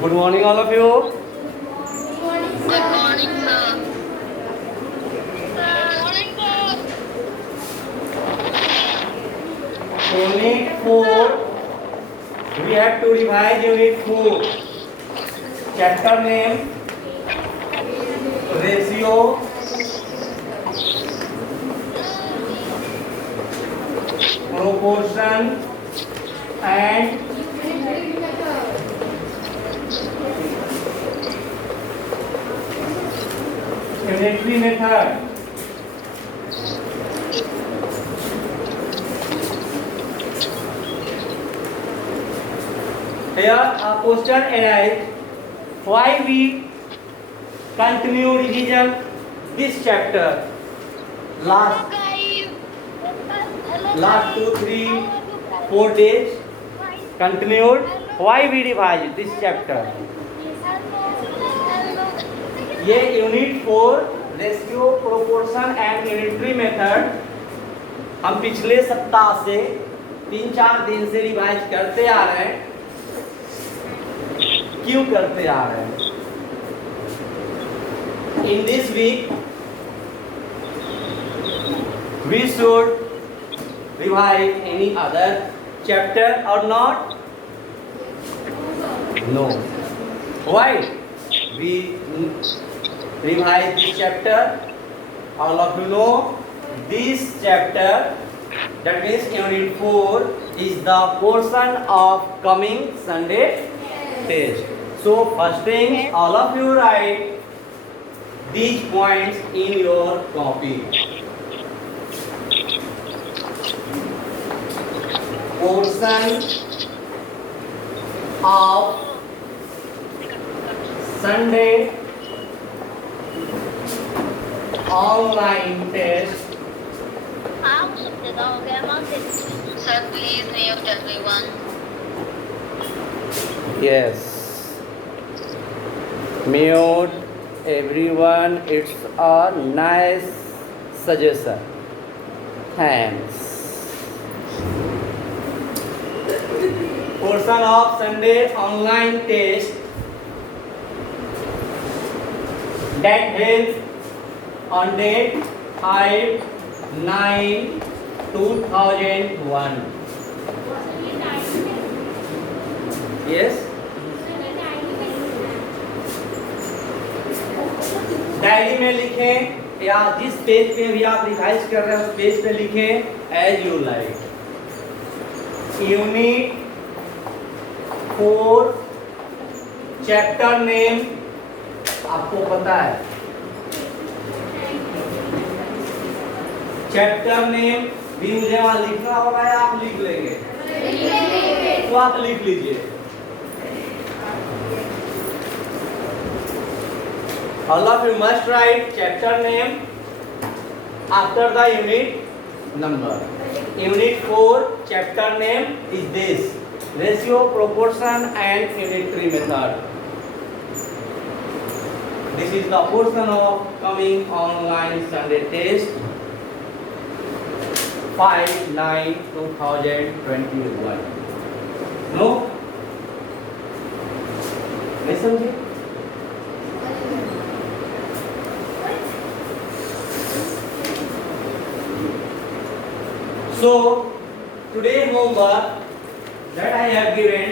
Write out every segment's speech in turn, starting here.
Good morning, all of you. Good morning, sir. Good morning, sir. Unit 4. We have to revise Unit 4. Chapter name, ratio, proportion, and unitary method. Here a question arises: why we continue revision this chapter? Last Guys. Hello, 2, 3, 4 days continued. Why we revise this chapter? ये यूनिट 4 ratio proportion and unitary method हम पिछले सप्ताह से 3-4 दिन से रिवाइज करते आ रहे हैं। क्यों करते आ रहे हैं? In this week we should revise any other chapter or not? No. Why we revise this chapter? All of you know this chapter, that means unit 4 is the portion of coming Sunday test. So first thing, all of you write these points in your copy. Portion of Sunday online test. Sir, please mute everyone. Yes. Mute everyone. It's a nice suggestion. Thanks. Portion of Sunday online test that held on date 5/9/2001. Yes. Diary में लिखें या जिस पेज पे भी आप रिवाइज कर रहे हैं उस पेज पे लिखें as you like. Unit 4 chapter name आपको पता है। चैप्टर नेम भी मुझे वहां लिखना होगा या आप लिख लेंगे? तो आप लिख लीजिए। All of you must write chapter name after the unit number. Unit 4 chapter name is this: ratio, proportion, and unitary method. This is the portion of coming online Sunday test 5/9/2021. No? नहीं समझे? So today homework that I have given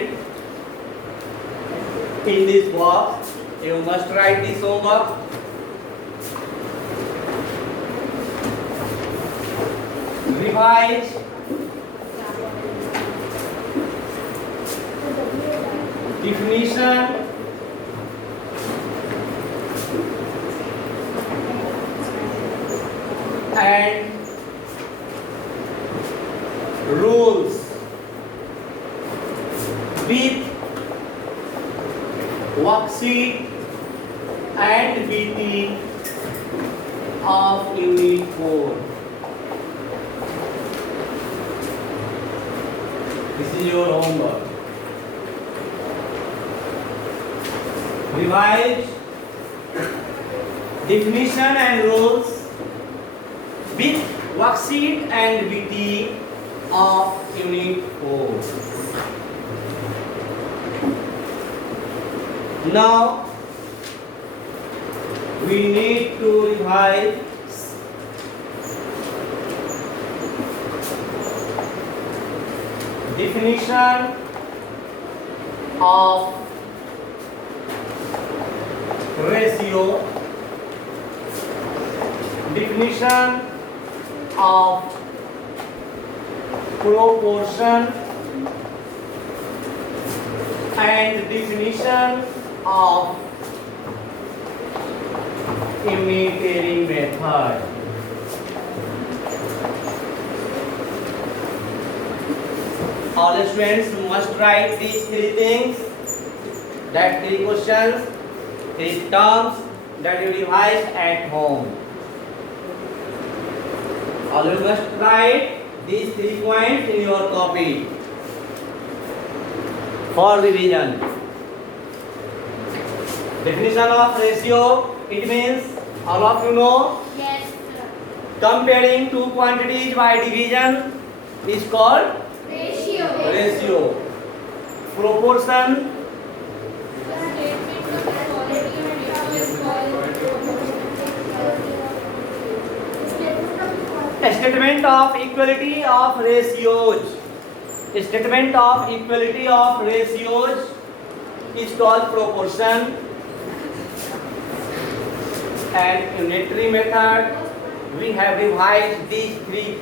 in this box, you must write this homework. Revise definition and rules with worksheet and BT of unit 4. This is your homework. Revise definition and rules with worksheet and BT of unit 4. Now we need to revise definition of ratio, definition of proportion, and definition of unitary method. All students must write these three things, that three questions, three terms that you revise at home. All you must write these 3 points in your copy for revision. Definition of ratio, it means all of you know, Yes, sir. comparing two quantities by division is called Ratio. ratio. Proportion, statement of equality of ratios. Statement of equality of ratios is called proportion. And unitary method, we have revised these 3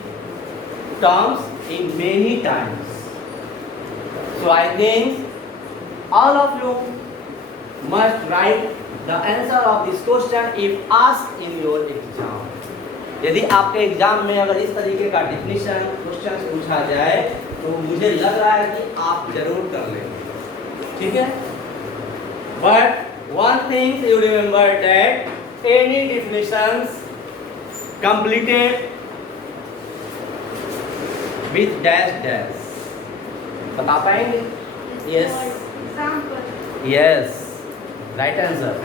terms in many times. So I think all of you must write the answer of this question if asked in your exam. यदि आपके एग्जाम में अगर इस तरीके का definition question पूछा जाए तो मुझे लग रहा है कि आप जरूर कर लेंगे, ठीक है? But one thing you remember that any definitions completed with dash dash, बता पाएंगे? Yes, right answer.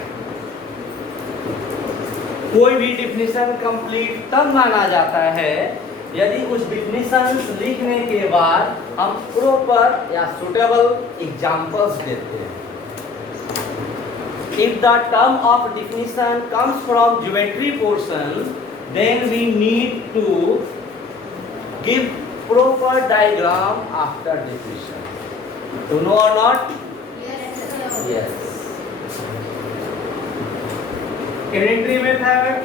कोई भी डिफिनीशन कंप्लीट तब माना जाता है यदि उस डिफिनीशन लिखने के बाद हम प्रॉपर या सुटेबल एग्जांपल्स देते हैं. If the term of definition comes from geometry portion, then we need to give proper diagram after definition. Do you know or not? Yes. Unitary method,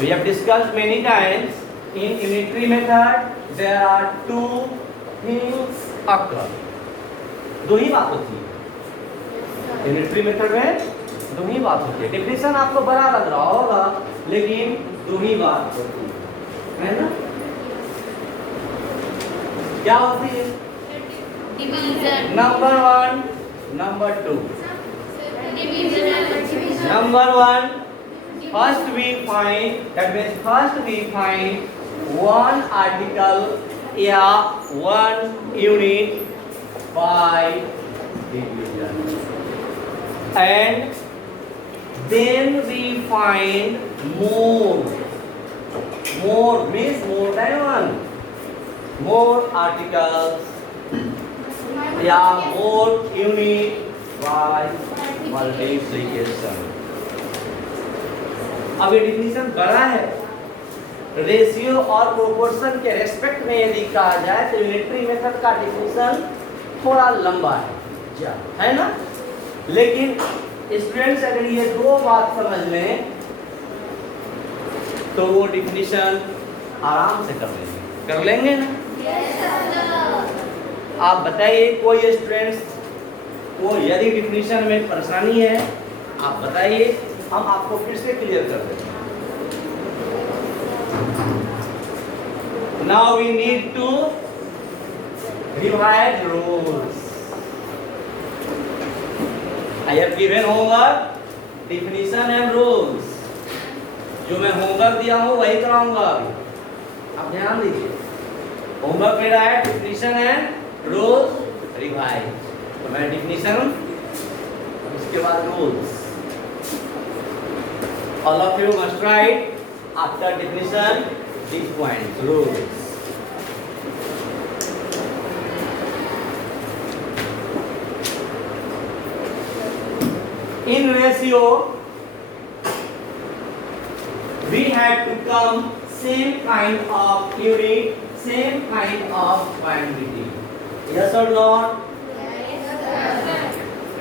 we have discussed many times. In unitary method there are 2 things occur. दो ही बात होती है unitary method में, दो ही बात होती है. डेफिनेशन आपको बड़ा लग रहा होगा लेकिन दो ही बात होती है ना? क्या होती है? Division. नंबर 1, नंबर 2. Division. Number 1, first we find, that means first we find one article या one unit by division, and then we find more means more than one, more articles या more unit by मल्टीप्लिकेशन. अब ये डिफिनीशन बड़ा है. रेशियो और प्रोपोर्शन के रेस्पेक्ट में यदि कहा जाए तो यूनिटरी मेथड का डिफिनीशन थोड़ा लंबा है ना? लेकिन स्टूडेंट्स अगर ये दो बात समझ लें तो वो डिफिनीशन आराम से कर लेंगे ना? आप बताइए कोई स्टूडेंट्स वो यदि डिफिनीशन में परेशानी है आप बताइए, हम आपको फिर से क्लियर कर देंगे. Now we need to revise rules. I have given homework definition and rules. जो मैं होमवर्क दिया हूं वही कराऊंगा अभी, आप ध्यान दीजिए. होमवर्क मेरा है डिफिनीशन एंड रूल्स रिवाइज. तो मैं डिफिनीशन, इसके बाद rules. All of you must write after definition this point rules. In ratio, we had to come same kind of unit, same kind of quantity. Yes or not?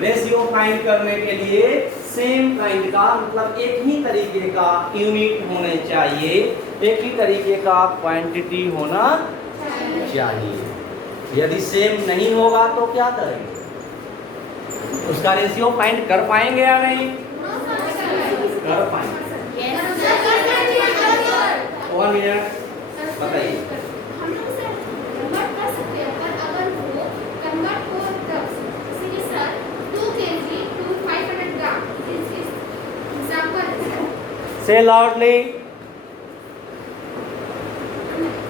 Ratio find करने के लिए same kind का मतलब एक ही तरीके का यूनिट होने चाहिए, एक ही तरीके का क्वांटिटी होना चाहिए। यदि सेम नहीं होगा तो क्या करेंगे? उसका रेशियो फाइंड कर पाएंगे या नहीं? कर पाएंगे। 1 मिनट बताइए। हम लोग सर कन्वर्ट कर सकते हैं, पर अगर वो कन्वर्ट हो तब जैसे sir 2 kg to 500 gram this is example है sir. Say loudly.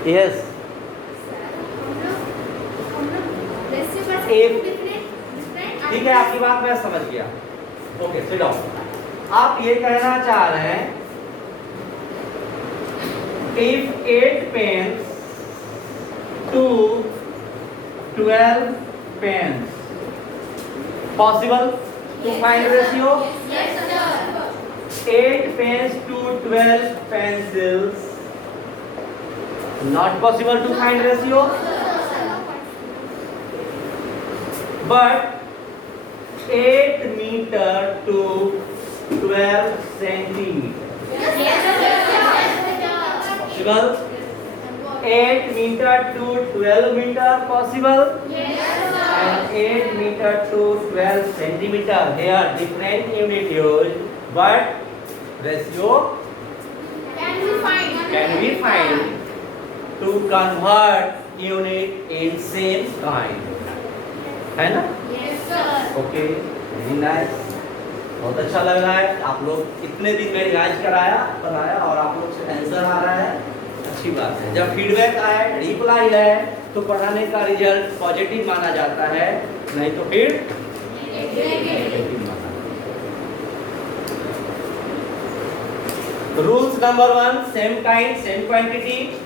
Yes. Sir हम लोग रेशियो कर सकते एक- हैं डिफरेंट ठीक है, आपकी बात मैं समझ गया। Okay, sit down. आप ये कहना चाह रहे हैं if 8 pens to 12 pens possible to find ratio? Yes sir. 8 pens to 12 pencils not possible to find ratio, but 8 meter to 12 centimeter possible. 8 meter to 12 meter possible, and 8 meter to 12 centimeter. Here different unit used, but ratio Can we find to convert unit in same kind, है ना? Yes sir। Okay, very nice, बहुत अच्छा लग रहा है। आप लोग इतने दिन में रिवाइज बनाया और आप लोग से आंसर आ रहा है, अच्छी बात है। जब फीडबैक आए, रिप्लाई है, तो पढ़ाने का रिजल्ट पॉजिटिव माना जाता है, नहीं तो फिर नेगेटिव माना जाता है। Rules number 1, same kind same quantity.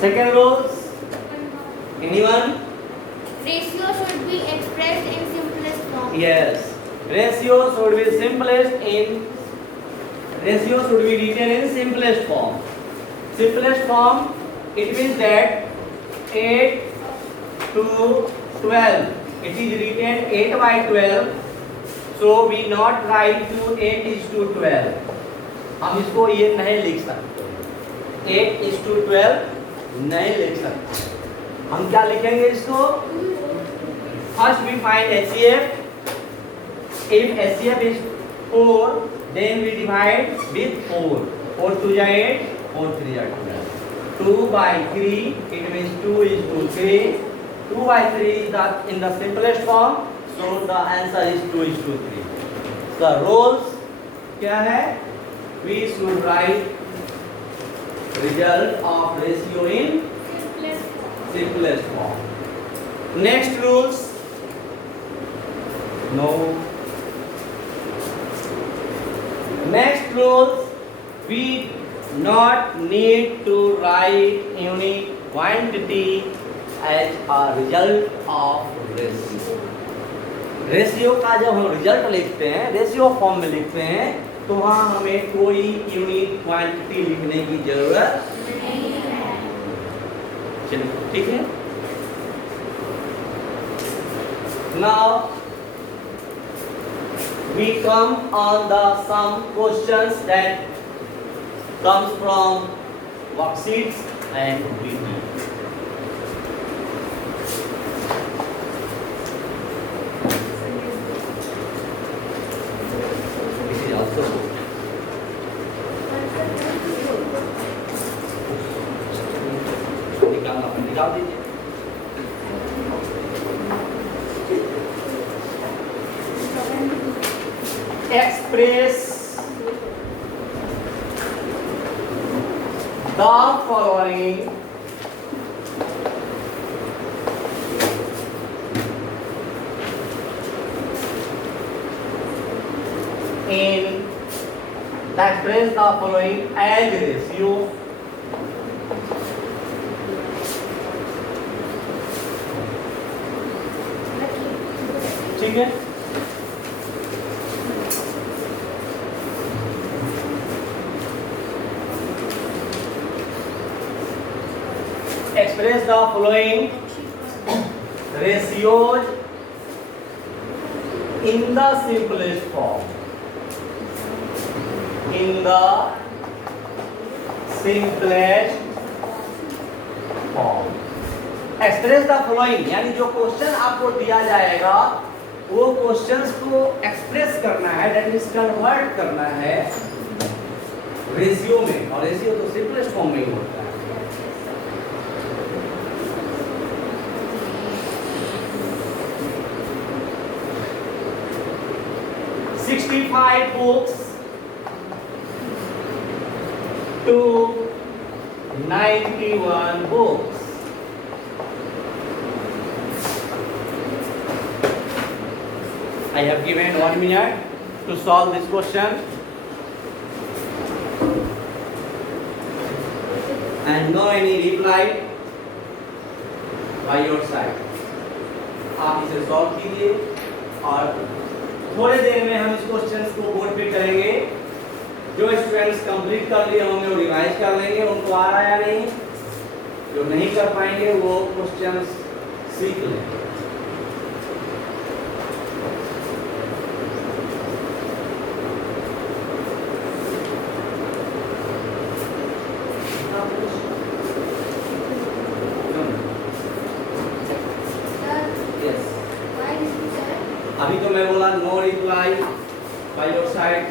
Second rules anyone? Ratio should be expressed in simplest form. Yes, ratio should be written in simplest form. Simplest form, it means that 8 to 12, it is written 8 by 12, so we not write to 8 is to 12. हम इसको ये नहीं लिख सकते, 8 is to 12 नहीं लिख सकते। हम क्या लिखेंगे इसको? First we find HCF. If HCF is 4, then we divide with 4. 4 2 is 8, 4 3 is 12. 2 by 3, it means 2 is to 3. 2 by 3 is in the simplest form, so the answer is 2 is to 3. The rules क्या है? We should write result of ratio in simplest form. Next rules. No. Next rules, we not need to write unit quantity as a result of ratio. Ratio का जब हम रिजल्ट लिखते हैं, ratio form में लिखते हैं, तो वहाँ हमें कोई यूनिट क्वांटिटी लिखने की जरूरत नहीं है। चलिए, ठीक है। Now we come on the some questions that comes from worksheets and BT. This is also निकाल दीजिए। Express the following in express the following as ratio ठीक है। Express the following ratios in the simplest form. In the simplest form. Express the following यानी जो क्वेश्चन आपको दिया जाएगा वो क्वेश्चंस को एक्सप्रेस करना है, दैट मींस कन्वर्ट करना है रेशियो में, और रेशियो तो सिंपलेस्ट फॉर्म में ही होता है। "65 books to 91 books." I have given 1 minute to solve this question, and no any reply by your side. आप इसे सॉल्व कीजिए और थोड़े देर में हम इस क्वेश्चंस को बोर्ड पे करेंगे। जो स्टूडेंट्स कंप्लीट कर लिए होंगे वो रिवाइज कर लेंगे, उनको आ रहा है या नहीं। जो नहीं कर पाएंगे वो क्वेश्चंस सीख लेंगे। अभी तो मैं बोला no reply by your side.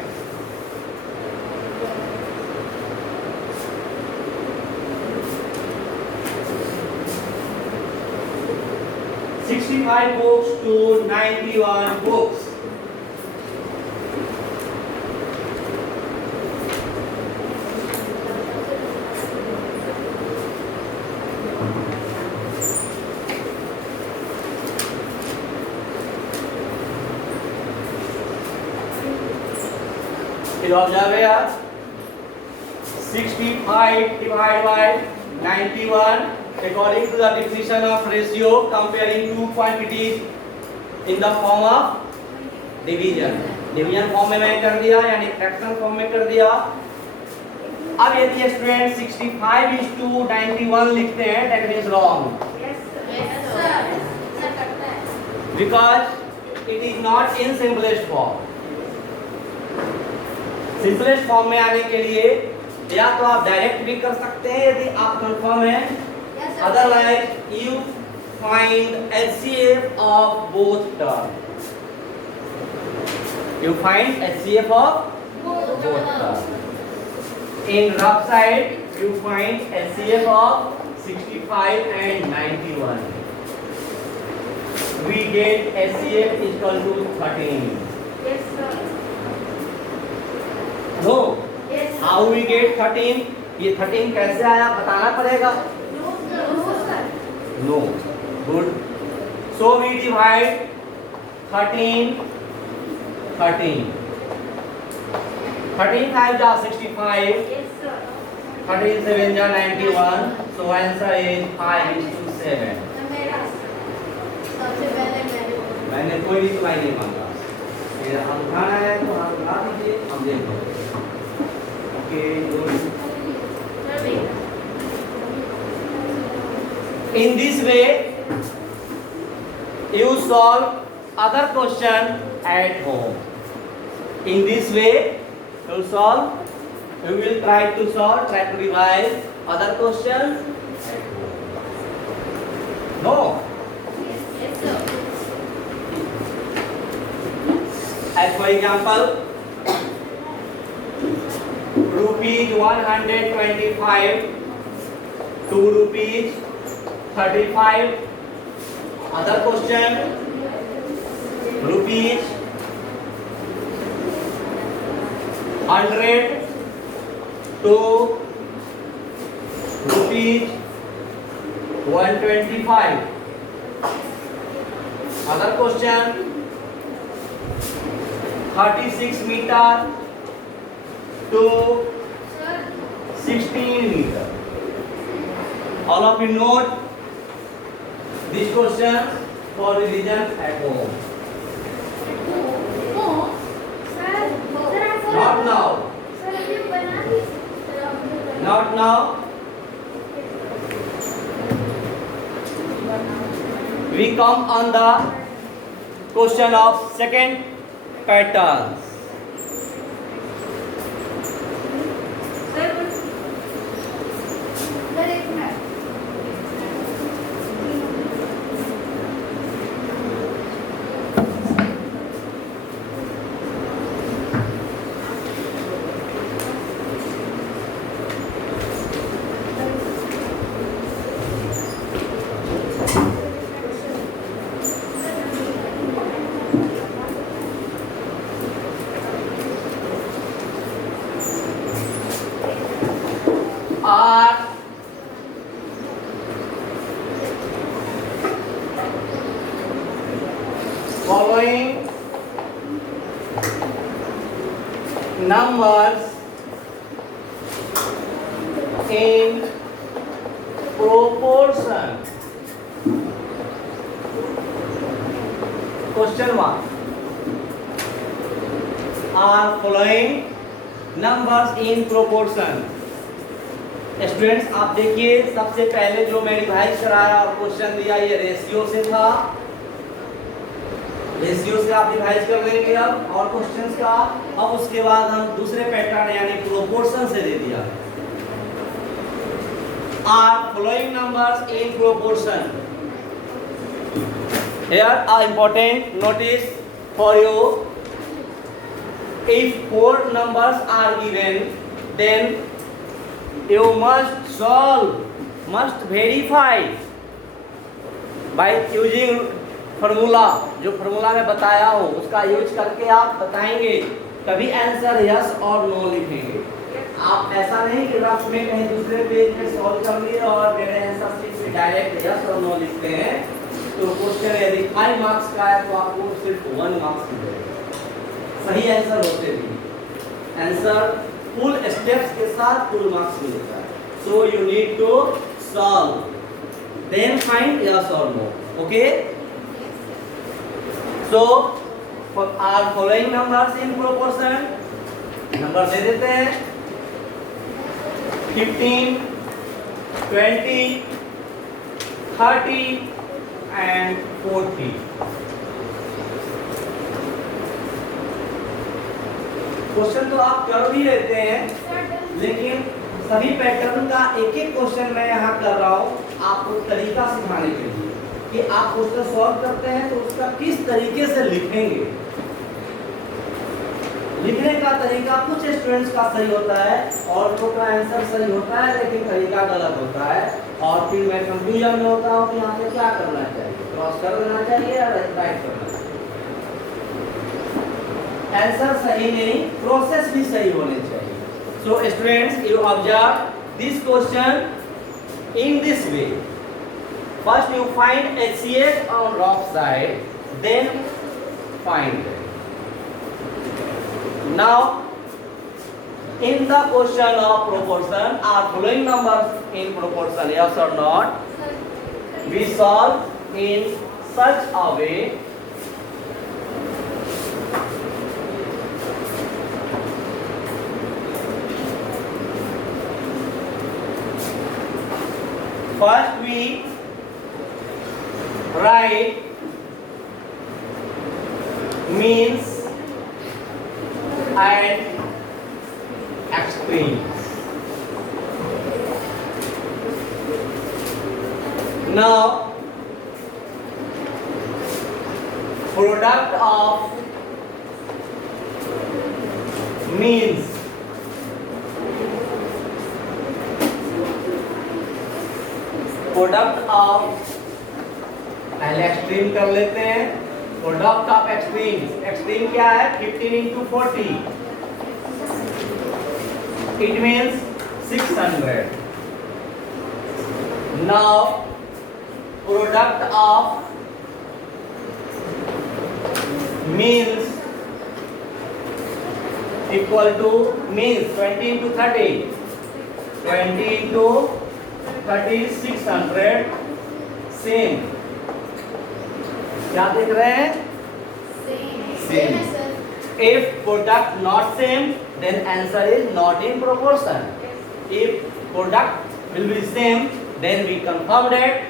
"65 books to 91 books." फिर ऑब्जर्व है यार, 65 divided by 91 according to the definition of ratio, comparing two quantities in the form of division. Division form में मैं कर दिया यानी फ्रैक्शन फॉर्म में कर दिया। अब यदि स्टूडेंट 65:91 लिखते हैं, that means wrong, because it is not in simplest form. Simplest form में आने के लिए या तो आप डायरेक्ट भी कर सकते हैं यदि आप कंफर्म हैं, otherwise you find HCF of both term. You find HCF of both terms. In rough side, you find HCF of 65 and 91. We get HCF is equal to 13. Yes, sir. No. Yes. How we get 13? ये 13 कैसे आया बताना पड़ेगा। No, sir. No. Good. So we divide 13. 13 5 are 65. Yes, sir. 13 7 are 91. So answer is 5:7. सबसे पहले मैंने कोई रिप्लाई नहीं मांगा, मेरा हाथ उठाना है तो हाथ उठा दीजिए, हम देख लो। Okay, good. In this way you solve other question at home. In this way you will try to revise other questions at home. No. Yes, sir. As for example, ₹125 to ₹35. Other question, ₹100 to ₹125. Other question, 36 meter to 16 meter. All of you note this question for revision at home. Not now. Sir अभी बना दी सर आपने Not now. We come on the question of second pattern. Sir एक minute Are following numbers in proportion? Question mark. Are following numbers in proportion? Students आप देखिए, सबसे पहले जो मैं रिवाइज कराया और क्वेश्चन दिया ये रेशियो से था। रेशियो से आप रिवाइज कर लेंगे अब, और क्वेश्चंस का अब उसके बाद हम दूसरे पैटर्न यानी प्रोपोर्शन से दे दिया। Are following numbers in proportion. Here a important notice for you, if 4 numbers are given, then you must verify by using formula। जो फॉर्मूला मैं बताया हूँ उसका यूज करके आप बताएंगे, तभी आंसर यस और नो लिखेंगे। आप ऐसा नहीं कि रफ में कहीं दूसरे पेज में सॉल्व कर लिए और मेरे आंसर शीट से डायरेक्ट यस और नो लिखते हैं, तो क्वेश्चन यदि 5 मार्क्स का है तो आपको सिर्फ 1 मार्क्स मिलेगा। सही आंसर होते भी आंसर फुल स्टेप्स के साथ फुल मार्क्स मिलता है। So you need to solve, then find yes और no. Okay, so are following numbers in proportion. Number दे देते हैं 15, 20, 30 and 40। क्वेश्चन तो आप कर भी लेते हैं, लेकिन सभी पैटर्न का एक एक क्वेश्चन मैं यहाँ कर रहा हूँ आपको तरीका सिखाने के लिए कि आप क्वेश्चन सॉल्व करते हैं तो उसका किस तरीके से लिखेंगे। लिखने का तरीका कुछ स्टूडेंट्स का सही होता है और तो का आंसर सही होता है, लेकिन तरीका गलत होता है, और फिर मैं कंफ्यूजन में होता हूँ कि यहाँ पे क्या करना चाहिए, क्रॉस कर देना चाहिए या राइट करना चाहिए। आंसर सही नहीं, प्रोसेस भी सही होने चाहिए। So students, you observe this question in this way. First you find HCF on wrong side, then find it. Now in the question of proportion, are following numbers in proportion, yes or not? We solve in such a way first we write means and extremes. Now product of means product of, पहले एक्सट्रीम कर लेते हैं। Product of extremes, extreme क्या है 15 into 40, it means 600. Now product of means equal to means 20 into 30, 20 into 30 600। सेम, क्या देख रहे हैं? सेम है sir. If product not same, then answer is not in proportion. If product will be same, then we confirm that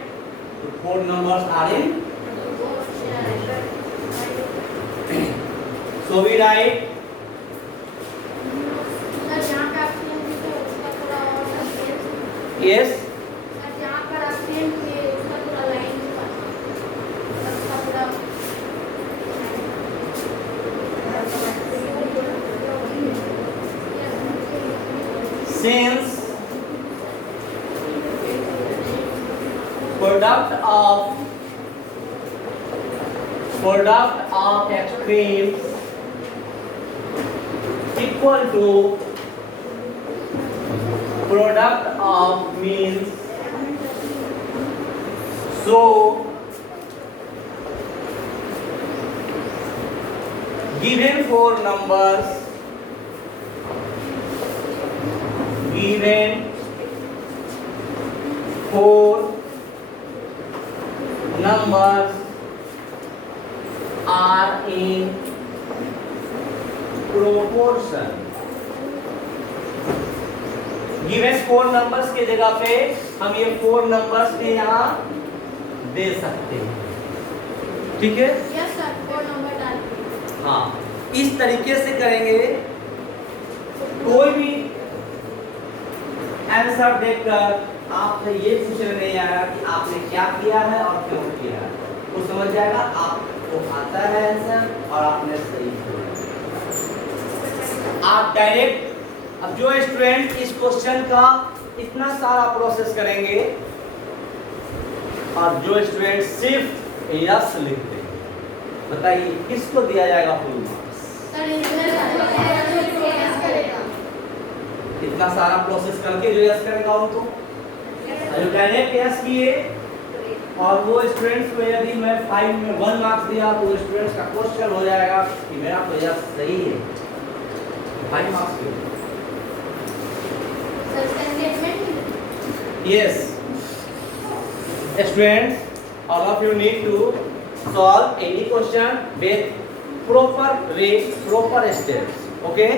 the four numbers are in. So we write yes. Since product of extremes equal to product of means, so given four numbers are in proportion. Given four numbers के जगह पे हम ये four numbers भी यहाँ दे सकते हैं, ठीक है? यस सर, फोर नंबर डाल के। हाँ, इस तरीके से करेंगे। कोई भी आंसर देखकर आपसे ये पूछने नहीं आएगा कि आपने क्या किया है और क्यों किया है, वो समझ जाएगा आपको आता है आंसर और आपने सही किया। आप डायरेक्ट, अब जो स्टूडेंट इस क्वेश्चन का इतना सारा प्रोसेस करेंगे और जो स्टूडेंट सिर्फ यस लिख देंगे, बताइए किसको दिया जाएगा फुल मार्क्स? इतना सारा प्रोसेस करके जो यस करेगा उनको, जो डायरेक्ट यस किए और वो स्टूडेंट्स को यदि मैं 5 में 1 मार्क्स दिया तो स्टूडेंट्स का क्वेश्चन हो जाएगा कि मेरा तो यस सही है, 5 मार्क्स क्यों? Yes, students, all of you need to solve any question with proper way, proper steps. Okay?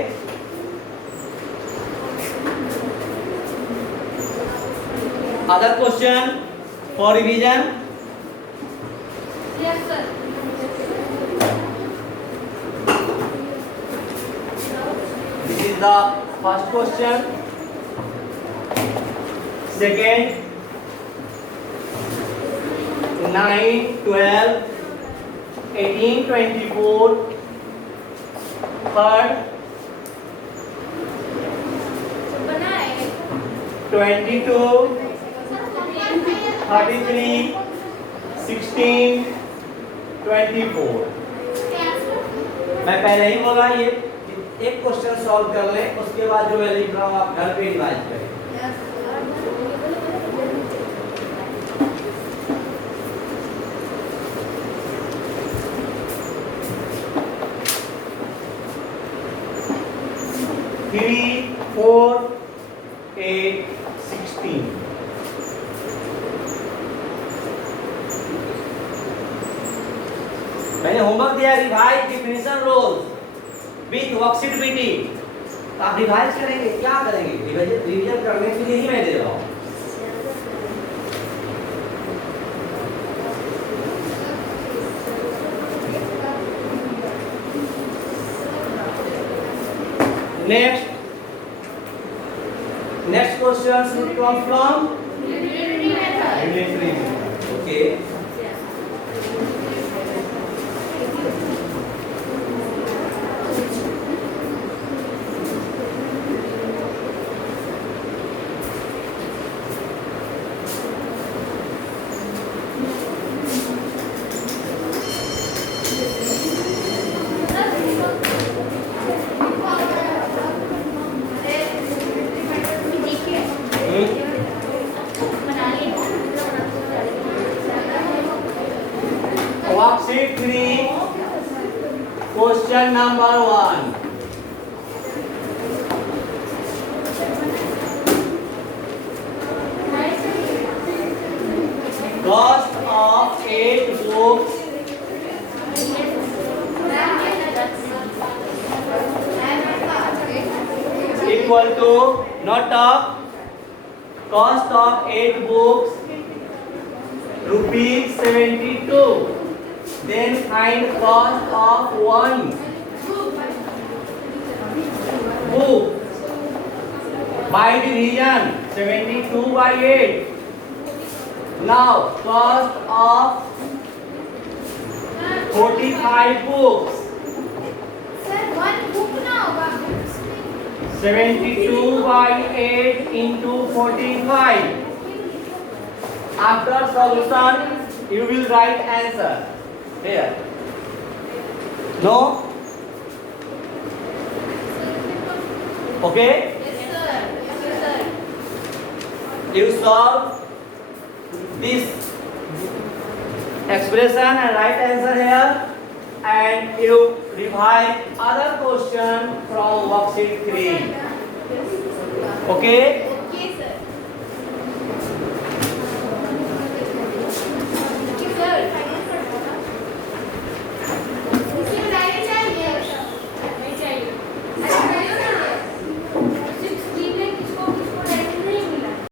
Other question for revision? Yes, sir. This is the first question. Second, 9, 12, 18, 24. Third, 22, 33, 16, 24. मैं पहले ही बोला ये एक क्वेश्चन सॉल्व कर लें, उसके बाद जो मैं लिख रहा हूँ आप घर पे रिवाइज करें। Three, 4, 8, 16. मैंने होमवर्क दिया revise definition rules with worksheet BT, तो आप रिवाइज करेंगे, क्या करेंगे? रिवीजन करने के लिए ही मैं दे रहा हूँ। Next questions will come from unitary method. Okay. Worksheet 3, question number 1. Cost of 8 books equal to not of cost of 8 books rupees 72. Then find cost of 1 book by division 72 by 8. Now cost of 45 books sir 1 बुक ना होगा 72 by 8 into 45. After solution, you will write answer here. No? Okay? Yes sir You solve this expression and write answer here, and you revise other question from worksheet 3. Okay?